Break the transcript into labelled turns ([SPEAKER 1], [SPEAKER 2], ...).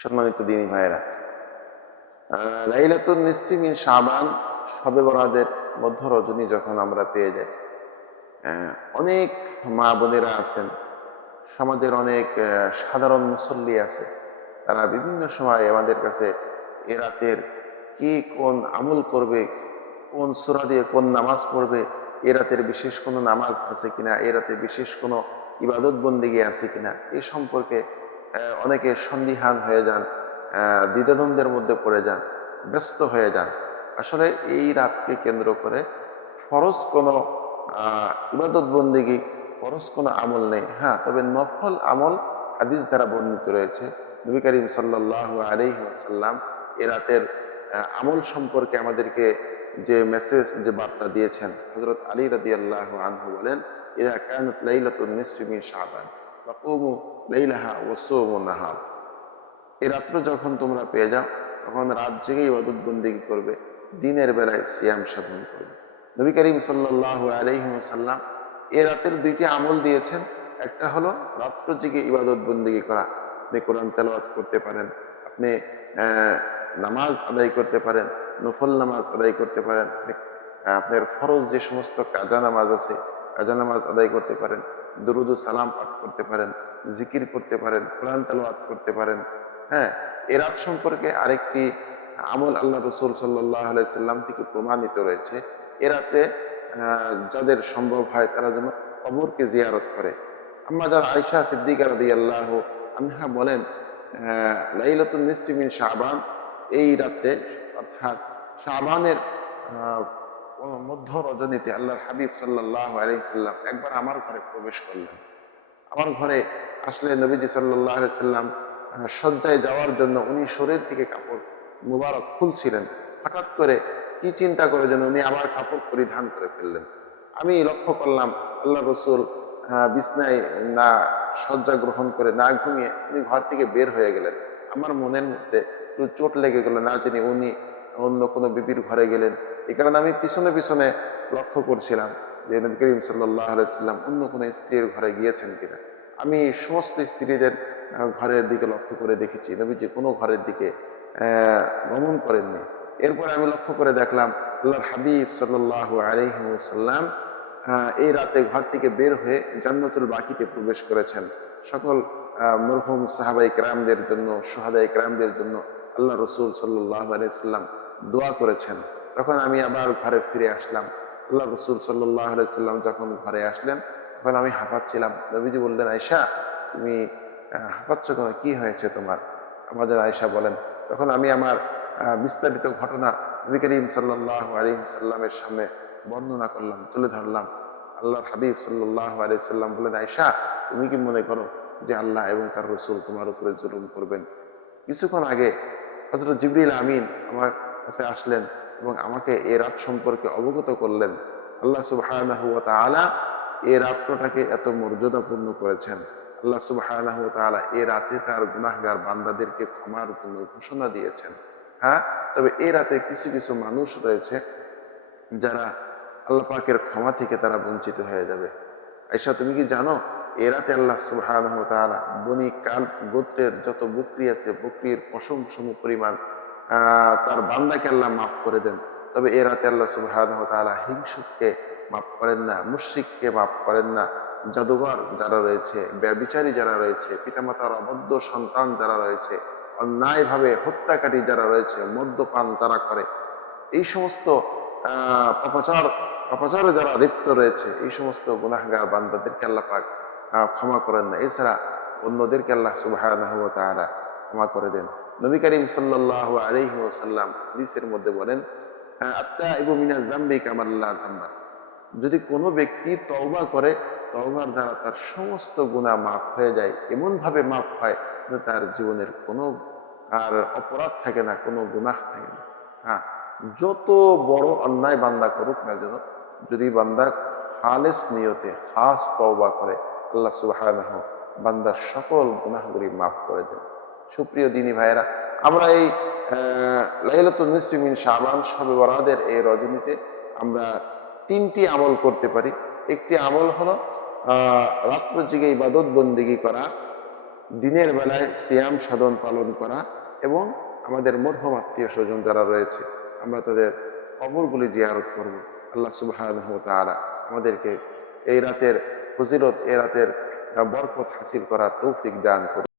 [SPEAKER 1] সম্মানিত দিনী ভাইয়েরা আহ, লাইলাতুন নিসফি মিন শাবান শবে বরাদের মধ্য রজনী যখন আমরা পেয়ে যাই অনেক মা বোনেরা আছেন সমাজের অনেক সাধারণ মুসল্লি আছে তারা বিভিন্ন সময় আমাদের কাছে এ রাতের কি কোন আমল করবে কোন সূরা দিয়ে কোন নামাজ পড়বে এ রাতের বিশেষ কোনো নামাজ আছে কিনা এ রাতে বিশেষ কোনো ইবাদত বন্দিগি আছে কিনা এ সম্পর্কে অনেকে সন্দিহান হয়ে যান দ্বিধাদ্বন্দ্বের মধ্যে পড়ে যান, ব্যস্ত হয়ে যান। আসলে এই রাতকে কেন্দ্র করে ফরজ কোনো ইবাদত বন্দিগি, ফরজ কোনো আমল নেই। হ্যাঁ তবে নফল আমল হাদিস দ্বারা বর্ণিত রয়েছে। নবী করিম সাল্লাহ আলহি সাল্লাম এ রাতের আমল সম্পর্কে আমাদেরকে যে মেসেজ যে বার্তা দিয়েছেন হজরত আলী রাদি আল্লাহ আনহু বলেন ইরা কানত লাইলাতুন নিসফি মিন শাবান ফাকুমু লাইলাহা ওয়াসুমু নাহার এই রাত্র যখন তোমরা পেয়ে যাও, তখন রাত জেগে ইবাদত বন্দিগি করবে, দিনের বেলায় সিয়াম সাধন করবে। নবী করিম সাল্লাহ আলহিমসাল্লাম এ রাতের দুইটি আমল দিয়েছেন। একটা হলো রাত্র জেগে ইবাদত বন্দিগি করা। আপনি কোরআন তেলাওয়াত করতে পারেন, আপনি নামাজ আদায় করতে পারেন, নফল নামাজ আদায় করতে পারেন আপনার ফরজ যে সমস্ত কাজা নামাজ আছে, কাজা নামাজ আদায় করতে পারেন। দুরুদু সালাম পাঠ করতে পারেন জিকির করতে পারেন কোরআন তেলাওয়াত করতে পারেন হ্যাঁ এ রাত সম্পর্কে আরেকটি আমল আল্লাহ রসুল সাল্লাহ সাল্লাম থেকে প্রমাণিত রয়েছে। এ রাতে যাদের সম্ভব হয় তারা যেন কবরকে জিয়ারত করে। আম্মা যারা আয়সা সিদ্দিকা রাদি আল্লাহ আনহা বলেন আহ, লাইলাতুন নিসফি মিন এই রাতে অর্থাৎ শাবানের আহ, মধ্য রজনীতে আল্লাহর হাবিব সাল্লাহ আলহিসাল্লাম একবার আমার ঘরে প্রবেশ করলেন। আমার ঘরে আসলে নবীজি সাল্লাহ সাল্লাম শয্যায় যাওয়ার জন্য উনি শরীর থেকে কাপড় মুবারক খুলছিলেন। হঠাৎ করে কি চিন্তা করে যেন উনি আমার কাপড় পরিধান করে ফেললেন। আমি লক্ষ্য করলাম আল্লাহ রসুল বিছনায় না শয্যা গ্রহণ করে না ঘুমিয়ে উনি ঘর থেকে বের হয়ে গেলেন। আমার মনের মধ্যে একটু চোট লেগে গেল না জানি উনি অন্য কোনো বিবির ঘরে গেলেন। এই কারণে আমি পিছনে পিছনে লক্ষ্য করছিলাম যে নবী করিম সাল্লাহ সাল্লাম অন্য কোনো স্ত্রীর ঘরে গিয়েছেন কিনা। আমি সমস্ত স্ত্রীদের ঘরের দিকে লক্ষ্য করে দেখেছি। নবীজি কোনো ঘরের দিকে গমন করেননি। এরপরে আমি লক্ষ্য করে দেখলাম আল্লাহর হাবিব সাল্লাহ আলহিমসাল্লাম এই রাতে ঘর থেকে বের হয়ে জান্নাতুল বাকিতে প্রবেশ করেছেন। সকল মরহুম সাহাবাই ক্রামদের জন্য সোহাদাই ক্রামদের জন্য আল্লাহ রসুল সাল্লাহ আলিয়া সাল্লাম দোয়া করেছেন। তখন আমি আবার ঘরে ফিরে আসলাম। আল্লাহ রসুল আলাইসাল্লাম যখন ঘরে আসলেন, তখন আমি হাঁপাচ্ছিলাম। নবীজি বললেন আয়সা তুমি হাঁপাচ্ছ কেন? কি হয়েছে তোমার? আমাদের আয়সা বলেন, তখন আমি আমার বিস্তারিত ঘটনা নবী করিম সাল্লাহ আলী সাল্লামের সামনে বর্ণনা করলাম, তুলে ধরলাম। আল্লাহর হাবিব সাল্লাহ আলী সাল্লাম বলেন আয়সা তুমি কি মনে করো যে আল্লাহ এবং তার রসুল তোমার উপরে জুলুম করবেন? কিছুক্ষণ আগে হজরত জিবরিল আমিন আমার কাছে আসলেন। এবং আমাকে এই রাত সম্পর্কে অবগত করলেন। আল্লাহ তাআলা এই রাত্রটাকে এত মর্যাদাপূর্ণ করেছেন। আল্লাহ তাআলা এই রাতে তার গুনাহগার বান্দাদেরকে ক্ষমার জন্য ঘোষণা দিয়েছেন। হ্যাঁ? তবে এই রাতে কিছু কিছু মানুষ রয়েছে যারা আল্লাহ পাকের ক্ষমা থেকে তারা বঞ্চিত হয়ে যাবে। আইসা তুমি কি জানো এ রাতে আল্লাহ তাআলা বনি কাল গোত্রের যত বকরি আছে, বকরির পশম সম পরিমাণ তার বান্দাকে আল্লাহ মাফ করে দেন। তবে এ রাতে আল্লাহ সুবহানাহু ওয়া তাআলা হিংসুককে মাফ করেন না মুশরিককে মাফ করেন না। জাদুঘর যারা রয়েছে ব্যবিচারী যারা রয়েছে পিতামাতার অবদ্ধ সন্তান যারা রয়েছে অন্যায়ভাবে হত্যাকারী যারা রয়েছে মদ্যপান যারা করে এই সমস্ত আহ, পাপাচার পাপাচারে যারা লিপ্ত রয়েছে এই সমস্ত গুনাহগার বান্দাদেরকে আল্লাহ পাক ক্ষমা করেন না। এছাড়া অন্যদেরকে আল্লাহ ওয়া তাআলা ক্ষমা করে দেন। নবী করিম সাল্লাল্লাহু আলাইহি ওয়াসাল্লাম হাদিসের মধ্যে বলেন আত্তাইবু মিনাজ যামবি কামাল্লা যাম্বা। যদি কোনো ব্যক্তি তওবা করে, তওবার দ্বারা তার সমস্ত গুনাহ মাফ হয়ে যায় এমন ভাবে মাফ হয় যে তার জীবনের কোনো আর অপরাধ থাকে না, কোনো গুনাহ থাকে না। হ্যাঁ যত বড় অন্যায় বান্দা করুক না যেন যদি বান্দা খালেস নিয়তে খাস তওবা করে, আল্লাহ সুবহানাহু বান্দার সকল গুনাহগুলি মাফ করে দেন। সুপ্রিয় দিনী ভাইয়েরা, আমরা এই লাইলাতুল মিন শাবান শবে বরাদের এই রজনীতে আমরা তিনটি আমল করতে পারি। একটি আমল হলো রাত্র জেগে ইবাদত বন্দিগি করা, দিনের বেলায় সিয়াম সাধন পালন করা এবং আমাদের মধ্যম আত্মীয় স্বজন যারা রয়েছে, আমরা তাদের কবরগুলি জিয়ারত করব। আল্লাহ ওয়া আমাদেরকে এই রাতের ফজিলত, এই রাতের বরকত হাসিল করার তৌফিক দান করুন।